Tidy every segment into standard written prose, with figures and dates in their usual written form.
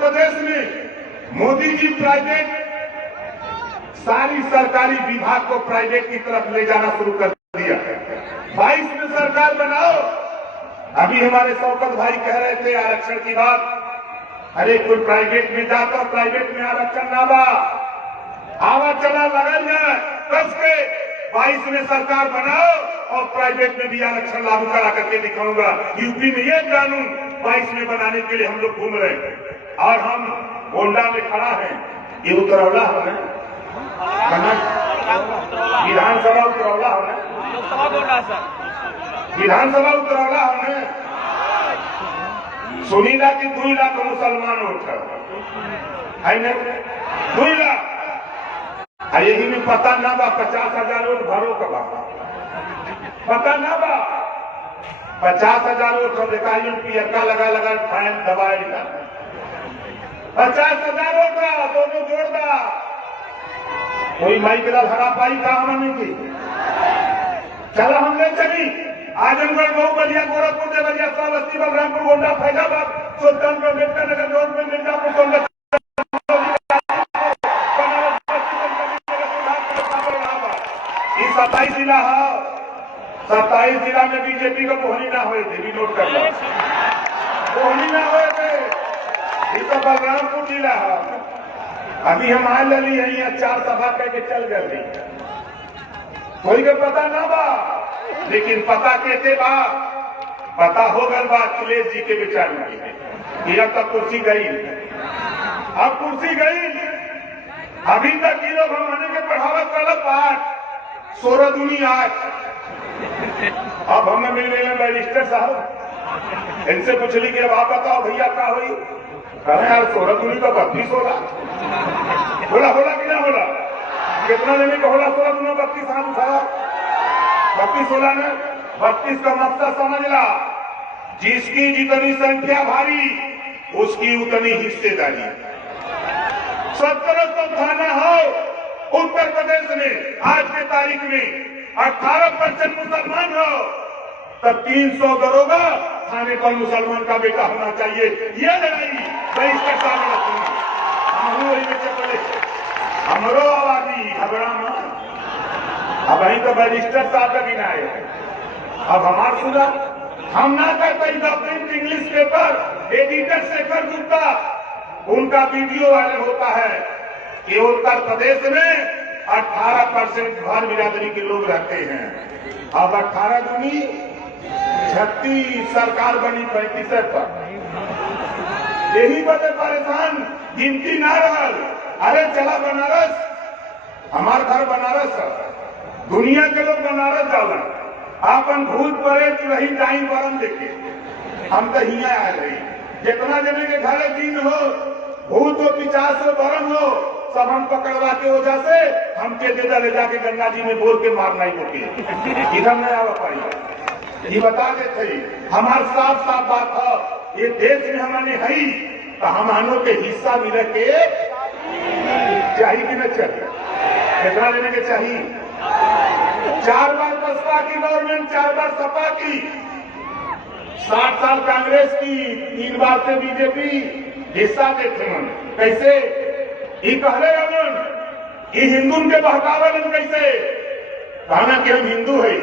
प्रदेश में मोदी जी प्राइवेट सारी सरकारी विभाग को प्राइवेट की तरफ ले जाना शुरू कर दिया। 22 में सरकार बनाओ। अभी हमारे शौकत भाई कह रहे थे आरक्षण की बात, अरे कोई प्राइवेट में जाता, प्राइवेट में आरक्षण ना बा, आवा चला लगा जाए कस के 22 में सरकार बनाओ और प्राइवेट में भी आरक्षण लागू करा करके दिखाऊंगा। यूपी में ये कानून 22 में बनाने के लिए हम लोग घूम रहे हैं और हम गोंडा में खड़ा है। ये उतरौला है, विधानसभा उतरौला है, विधानसभा उतरौला है। सुनीला की 2 लाख मुसलमान वोट है ना, 2 लाख। यही में पता ना बा 50,000 वोट भरो का पता ना बा 50,000 वोट अधिकारियों पियरका लगा लगा फाइन दबाएगा। 50,000 वोट का दोनों जोड़दा कोई माइक हरा पाई का हमने की। चलो हमने चली आजमगढ़, मऊ, बलिया, गोरखपुर, देवरिया, श्रावस्ती, बलरामपुर, गोंडा, फैजाबाद, सुल्तानपुर, अम्बेडकर नगर, जौनपुर, मिर्जापुर, सोनभद्र, 27 जिला है। 27 जिला में बीजेपी को मोहनी ना हुए थे, विनोद करना मोहनी ना हुए थे। ये तो बलरामपुर जिला है। अभी हम आ लली है, यहाँ 4 सभा कह के चल गए, कोई को पता ना बा, लेकिन पता कहते बा, पता हो गल बा अखिलेश जी के विचार में। यह तक कुर्सी गई, अब कुर्सी गई। अभी तक ये लोग हमने के बढ़ावा कर पाठ 16 दूनी 8। अब हमें मिल रहे हैं बैरिस्टर साहब, इनसे पूछ ली कि अब आप बताओ भैया क्या हुई। कहे यार 16 दूनी का 32 होला। बोला होला कि ना होला, कितना लेने का होला? 16 दूनी 32 हाथ उठाया, 32 होला ने 32 का मकसद समझ ला, जिसकी जितनी संख्या भारी उसकी उतनी हिस्सेदारी। 1700 थाना हो उत्तर प्रदेश में, आज के तारीख में 18% मुसलमान हो, तब 300 दरोगा थाने पर मुसलमान का बेटा होना चाहिए। ये लड़ाई बैरिस्टर साहब ने रखी। हमरो आबादी झगड़ा में अब वहीं तो बैरिस्टर साहब का गिना है। अब हमार सुना हम ना करते print English paper editor Shekhar Gupta, उनका वीडियो वायरल होता है कि उत्तर प्रदेश में 18% भर बिरादरी के लोग रहते हैं। अब 18 दूनी 36, सरकार बनी 35 पर। यही बड़े परेशान, गिनती ना रहल। अरे चला बनारस, हमार घर बनारस है, दुनिया के लोग बनारस जाला, आपन भूत परे रही जाई बरम देखे। हम तो हिया आ रही, जितना जने के घरे दिन हो, भूत हो, 50 हो, बरम हो, सब हम पकड़वा के वजह से हमके देदा ले जाके गंगा जी में बोल के मारना ही होती। इधर नहीं आवा पाई। ये बता देते हमार साफ साफ बात है, ये देश में हमने है तो हमानों के हिस्सा मिले के चाहिए कि न चाहिए? कितना लेने के चाहिए? 4 बार बसपा की गवर्नमेंट, 4 बार सपा की, 60 साल कांग्रेस की, 3 बार से बीजेपी हिस्सा देते हैं। कैसे ये कहले अमन ये हिंदू के बहकावल कैसे कहना कि हम हिंदू है?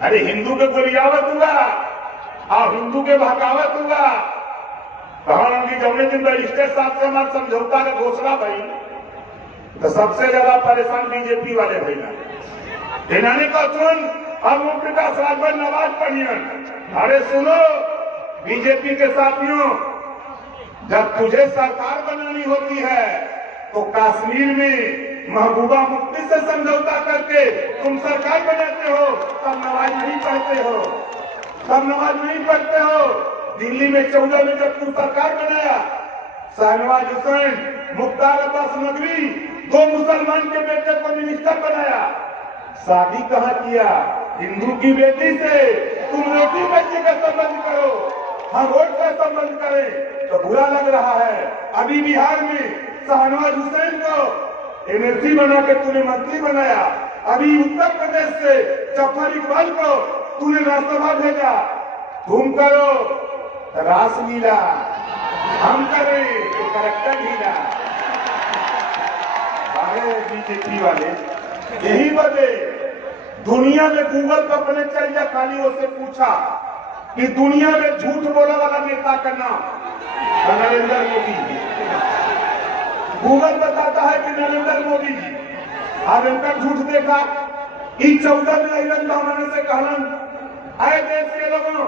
अरे हिंदू के गोलियावत हुआ और हिंदू के बहकावत हुआ। कहा कि जमने दिन बैरिस्टर साहब से हमारे समझौता का घोषणा भाई, तो सबसे ज्यादा परेशान बीजेपी वाले भैया इन्होंने का सुन। अब ओम प्रकाश राजभर नवाज पढ़ियन, अरे सुनो बीजेपी के साथियों, जब तुझे सरकार बनानी होती है तो कश्मीर में महबूबा मुफ्ती से समझौता करके तुम सरकार बनाते हो, तब नमाज नहीं पढ़ते हो, तब नमाज नहीं पढ़ते हो। दिल्ली में 14 में जब तुम सरकार बनाया, शाहनवाज हुसैन, मुख्तार अब्बास नकवी, 2 मुसलमान के बेटे को मिनिस्टर बनाया। शादी कहाँ किया? हिंदू की बेटी से। तुम रोटी बेटी का संबंध करो, हम वोट का संबंध करें तो बुरा लग रहा है। अभी बिहार में शाहनवाज हुसैन को एमएलसी बना के तूने मंत्री बनाया। अभी उत्तर प्रदेश से जफर इकबाल को तूने राज्यसभा भेजा। तुम करो रासलीला, हम करें तो करेक्टर ढीला। बारे बीजेपी वाले यही वजह दुनिया में गूगल पर अपने चल जा, खाली उससे पूछा कि दुनिया में झूठ बोलने वाला नेता का नाम, नरेंद्र मोदी जी। गूगल बताता है कि नरेंद्र मोदी जी। अब इनका झूठ देखा। इन 14 में अइलन उन्होंने से कहलन, आए देश के लोगों,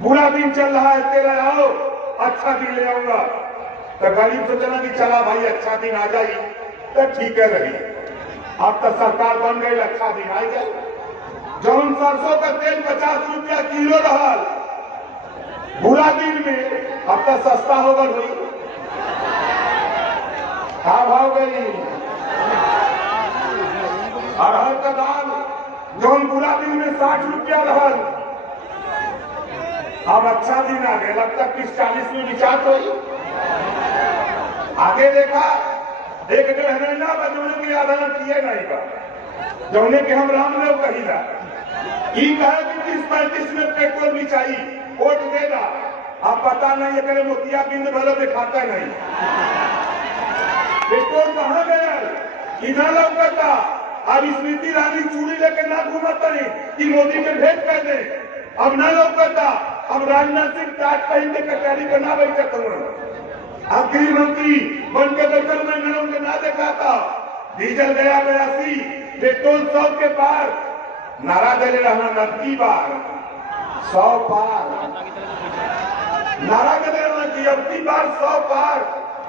बुरा दिन चल रहा है, तेरा आओ अच्छा दिन ले आऊंगा। तो गरीब सोचना कि चला भाई अच्छा दिन आ जाए तो ठीक है रही। अब तो सरकार बन गई, अच्छा दिन आ गया। जौन सरसों का तेल 50 रुपया किलो रहा बुरा दिन में, अब तो सस्ता हो गई। क्या भाव गई? अरहर का दाल जौन बुरा दिन में 60 रुपया रहा, अब अच्छा दिन आ गया, लगता 30-40 में विचार तो आगे देखा। एक डेढ़ महीना बजौने की आधार किए नहीं बा, जौने के हम रामदेव कहीला कहे कि 30-35 में पेट्रोल भी चाहिए, वोट देगा। अब पता नहीं करे मोतिया बिंद भलो दिखाता नहीं। पेट्रोल कहाँ गया? इधर लौकता। अब स्मृति ईरानी चूड़ी लेके ना घूमता नहीं कि मोदी के भेंट कर दे, अब ना लौकता। अब राजनाथ सिंह टाट पहन के कचहरी पे ना बैठक अब गृह मंत्री बन के बैठल में उनके ना देखा था। डीजल गया 82, पेट्रोल 100 के पार। नारा दे रहना नब्बी बार 100 पार, नारा दे रहना कि अब की बार 100 पार,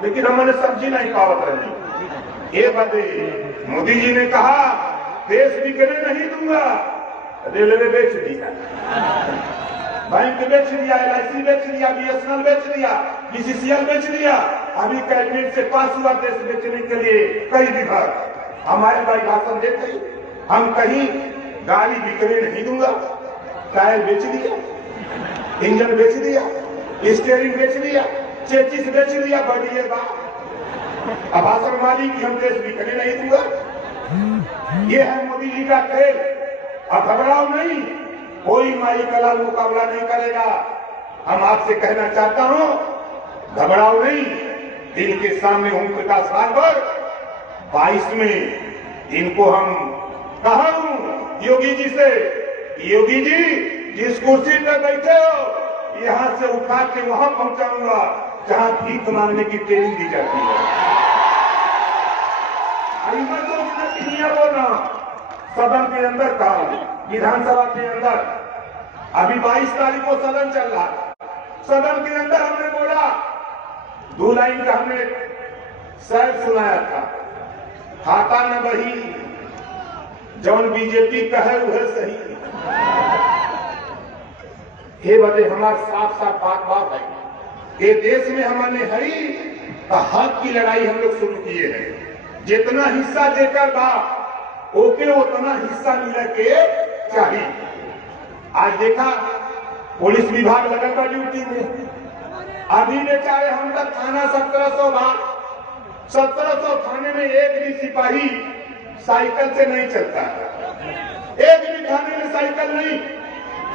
लेकिन हमने सब्जी नहीं पावत रही। ये बदे मोदी जी ने कहा देश बिकने नहीं दूंगा, रेलवे बेच दिया, बैंक बेच दिया, LIC बेच दिया, BSNL बेच दिया, BCCL बेच दिया। अभी कैबिनेट से पास हुआ देश बेचने के लिए कई विभाग। हमारे भाई भाषण देते हम कहीं गाड़ी बिकने नहीं दूंगा, टायर बेच दिया, इंजन बेच दिया, स्टीयरिंग बेच दिया, चेचिस बेच दिया, बढ़िए बात। अब भाषण मारी कि हम देश बिकने नहीं दूंगा। ये है मोदी जी का खेल। अब घबराओ नहीं, कोई माई कला मुकाबला नहीं करेगा। हम आपसे कहना चाहता हूं, घबराओ नहीं। इनके सामने ओम प्रकाश राजभर 22 में इनको हम कहा हूं योगी जी से, योगी जी जिस कुर्सी पर बैठे हो यहां से उठा के वहां पहुंचाऊंगा जहां भीख मांगने की ट्रेनिंग दी जाती है। बोलना सदन के अंदर था, विधानसभा के अंदर। अभी 22 तारीख को सदन चल रहा है। सदन के अंदर हमने बोला 2 लाइन का हमने शायर सुनाया था, खाता न बही जौन बीजेपी कहे वह सही। हे बदे हमार साफ साफ बात है, ये देश में हमने हरी हक की लड़ाई हम लोग शुरू किए हैं। जितना हिस्सा देकर बा ओके उतना हिस्सा मिले के चाहिए। आज देखा पुलिस विभाग लगन का ड्यूटी में, अभी बेचारे हम तक थाना 1700 बार, 1700 थाने में एक भी सिपाही साइकिल से नहीं चलता है। एक भी थाने में साइकिल नहीं,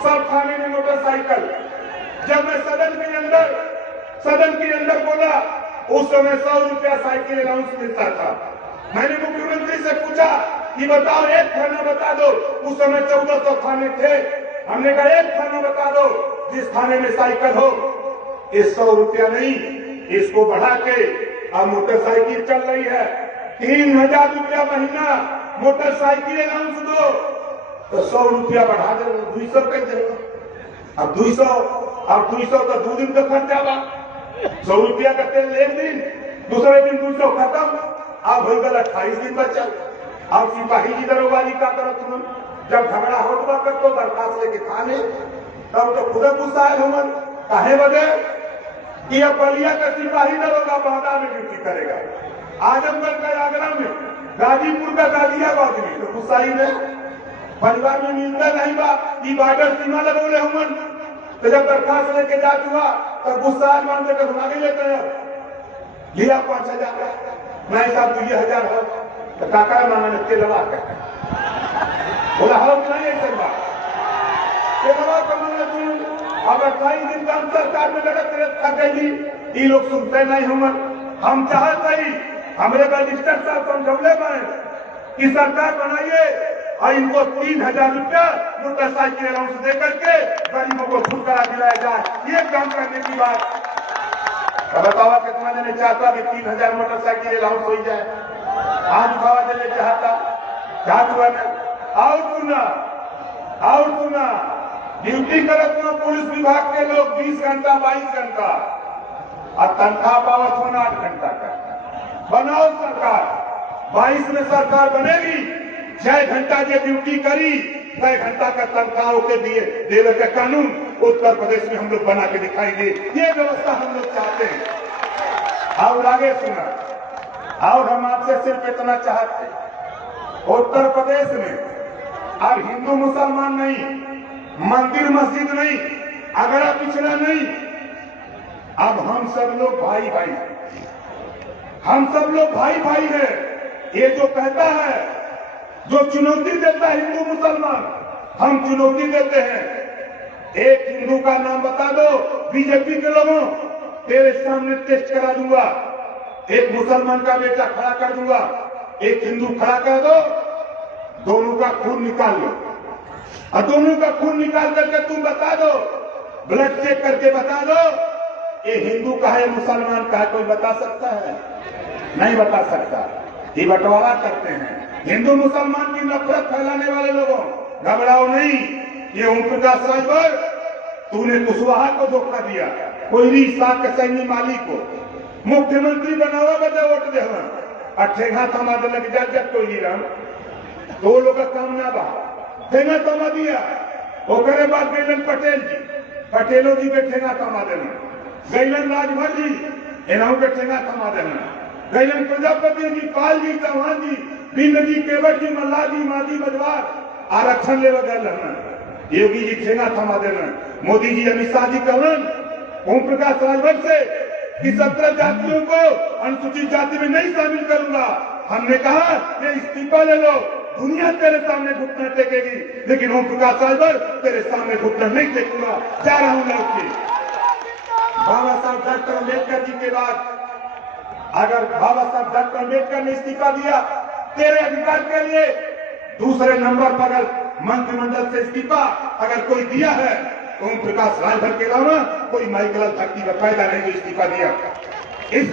सब थाने में मोटरसाइकिल। जब मैं सदन के अंदर बोला उस समय 100 रुपया साइकिल अलाउंस मिलता था। मैंने मुख्यमंत्री से पूछा कि बताओ एक थाना बता दो, उस समय 1400 थाने थे। हमने कहा एक थाना बता दो जिस थाने में साइकिल हो। इस 100 रुपया नहीं, इसको बढ़ा के अब मोटरसाइकिल चल रही है 3000 रुपया महीना मोटरसाइकिल अलाउंस दो, तो 100 रुपया बढ़ा दे 200 कर दे। अब 200 तो 2 दिन का खर्चा बा। 100 रुपया का तेल एक दिन, दूसरे दिन 200 खत्म। अब हो गल 28 दिन बचा। अब सिपाही की दरोगारी का तरफ तुम जब झगड़ा होता कर तो दरखास्त लेके थाने, तब तो खुद गुस्सा है हमन काहे बदे कि अब बलिया का सिपाही दरोगा बहदा में ड्यूटी करेगा, आजमगढ़ का आगरा में, गाजीपुर का गाजियाबाद में, तो गुस्सा ही नहीं। परिवार में मिलता नहीं बा कि बॉर्डर सीमा लगोले हमन, तो जब दरखास्त लेके जात हुआ तो गुस्सा मान से सुना लेते हैं लिया 5000 मैं साहब 2000 हो तो काका मांगने तेलवा कहते बोला हो कि नहीं ऐसे बात तेलवा कमाने तुम अब 28 दिन का हम सरकार में लड़त थक गई, ये लोग सुनते नहीं हम चाहते ही हमारे रजिस्टर साहब समझौले में कि सरकार बनाइए और इनको 3000 रुपया मोटरसाइकिल अलाउंस दे करके गरीबों को छुटकारा दिलाया जाए। ये काम करने की बात बतावा कितना देने चाहता कि 3000 मोटरसाइकिल अलाउंस हो जाए, आज उठावा देने चाहता क्या हुआ ना। और सुना ड्यूटी करत में पुलिस विभाग के लोग 20 घंटा 22 घंटा और तनख्वाह पावत होना 8 घंटा का। बनाओ सरकार, 22 में सरकार बनेगी, 6 घंटा जो ड्यूटी करी 6 घंटा का तनख्वाह के दिए देने का कानून उत्तर प्रदेश में हम लोग बना के दिखाएंगे। ये व्यवस्था हम लोग चाहते हैं। और आगे सुना, और हम आपसे सिर्फ इतना चाहते हैं, उत्तर प्रदेश में अब हिंदू मुसलमान नहीं, मंदिर मस्जिद नहीं, अगड़ा पिछड़ा नहीं, अब हम सब लोग भाई भाई, हम सब लोग भाई भाई हैं। ये जो कहता है, जो चुनौती देता है हिंदू मुसलमान, हम चुनौती देते हैं। एक हिंदू का नाम बता दो बीजेपी के लोगों, तेरे सामने टेस्ट करा दूंगा। एक मुसलमान का बेटा खड़ा कर दूंगा, एक हिंदू खड़ा कर दो, दोनों का खून निकाल लो और दोनों का खून निकाल करके तुम बता दो, ब्लड चेक करके बता दो ये हिंदू का है मुसलमान का है। कोई बता सकता है? नहीं बता सकता। ये बंटवारा करते हैं हिंदू मुसलमान की नफरत फैलाने वाले लोगों। घबराओ नहीं, ये ओम प्रकाश राजभर तूने कुशवाहा को धोखा दिया, कोयरी साग के सैनी माली को मुख्यमंत्री बनावा बदे वोट दे ठेगा थमा दे लग जा कोयली राम तो लोग का काम ना बा ठेगा थमा दिया। ओकरे बाद गैलन पटेल जी, पटेलो जी के ठेगा थमा देना, गैलन राजभर जी इन्हों के ठेगा थमा देना, गैलन प्रजापति जी, पाल जी, चौहान जी, बिंद जी, केवट जी, मल्ला जी, माजी मजवार आरक्षण ले गए। योगी जी ठेगा थमा देना, मोदी जी अमित शाह जी कहन ओम प्रकाश राजभर से कि 17 जातियों को अनुसूचित जाति में नहीं शामिल करूंगा। हमने कहा कि इस्तीफा ले लो, दुनिया तेरे सामने घुटना टेकेगी, लेकिन ओम प्रकाश राजभर तेरे सामने घुटना नहीं टेकूंगा। जा रहा हूं लौट के। बाबा साहब डॉक्टर अम्बेडकर जी के बाद अगर बाबा साहब डॉक्टर अम्बेडकर ने इस्तीफा दिया तेरे अधिकार के लिए, दूसरे नंबर पर अगर मंत्रिमंडल से इस्तीफा अगर कोई दिया है ओम प्रकाश राजभर के अलावा कोई माइकल धरती पर पैदा नहीं इस्तीफा दिया। इस